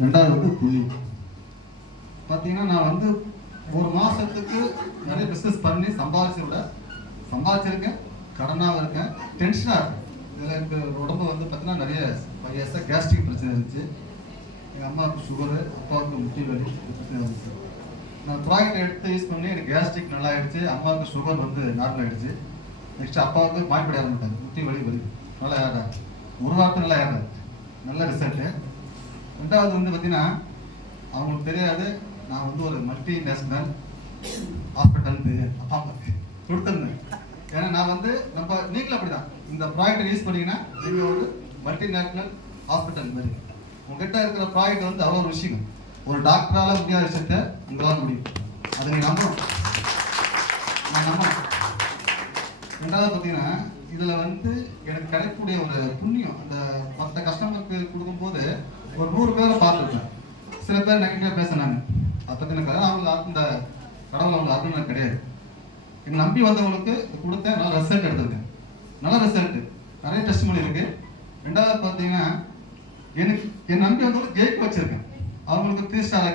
ரெண்டாவது வந்து புள்ளி. பார்த்தீங்கன்னா நான் வந்து ஒரு மாதத்துக்கு நிறைய பிஸ்னஸ் பண்ணி சம்பாதிச்சிருக்கேன், கடனாக இருக்கேன், டென்ஷனாக இருக்கேன். இதில் எனக்கு உடம்பு வந்து பார்த்தீங்கன்னா நிறைய 5 இயர்ஸாக கேஸ்ட்ரிக் பிரச்சனை இருந்துச்சு. எங்கள் அம்மாவுக்கு சுகரு, அப்பாவுக்கு முட்டி வலி பிரச்சனை இருந்துச்சு. நான் ப்ராடக்ட் எடுத்து யூஸ் பண்ணி எனக்கு கேஸ்ட்ரிக் நல்லா ஆகிடுச்சு, அம்மாவுக்கு சுகர் வந்து நார்மல் ஆகிடுச்சு. நெக்ஸ்ட் அப்பாவுக்கு மாய்ப்படி ஆரம்பிட்டாங்க, முட்டி வலி நல்லா ஏறாது, ஒரு வாரத்தை நல்லா ஏறாது, நல்ல ரிசல்ட்டு. ரெண்டாவது வந்து பார்த்தீங்கன்னா அவங்களுக்கு தெரியாது நான் வந்து ஒரு மல்டிநேஷ்னல் ஹாஸ்பிட்டல் அப்பா அம்மாவுக்கு கொடுத்துருந்தேன். ஏன்னா நான் வந்து நீங்களும் அப்படி தான் இந்த ப்ராடக்ட் யூஸ் பண்ணிங்கன்னா நீங்கள் ஒரு மல்டிநேஷ்னல் ஹாஸ்பிட்டல் மாதிரி உங்ககிட்ட இருக்கிற ப்ராடக்ட் வந்து அவ்வளோ விஷயம். ஒரு டாக்டரால் முடியாத விஷயத்தை உங்களால் முடியும், அதை நீங்கள் நம்பணும், நான் நம்பணும். ரெண்டாவது பார்த்தீங்கன்னா இதில் வந்து எனக்கு கிடைக்கக்கூடிய ஒரு புண்ணியம், அந்த மற்ற கஸ்டமருக்கு கொடுக்கும்போது ஒரு 100 பேரை பார்த்துருக்கேன். சில பேர் நெகட்டிவாக பேசினாங்க, அதை பற்றி எனக்கு அவங்க இந்த கடவுள் அவங்க அருள் கிடையாது. என்னை நம்பி வந்தவங்களுக்கு கொடுத்தேன், நல்ல ரிசல்ட் எடுத்திருக்கேன், நல்ல ரிசல்ட்டு, நிறைய டெஸ்ட் பண்ணியிருக்கு. ரெண்டாவது பார்த்தீங்கன்னா எனக்கு என் நம்பி வந்தவங்களுக்கு ஜெயிக்க வச்சிருக்கேன், அவங்களுக்கு 3 ஸ்டார்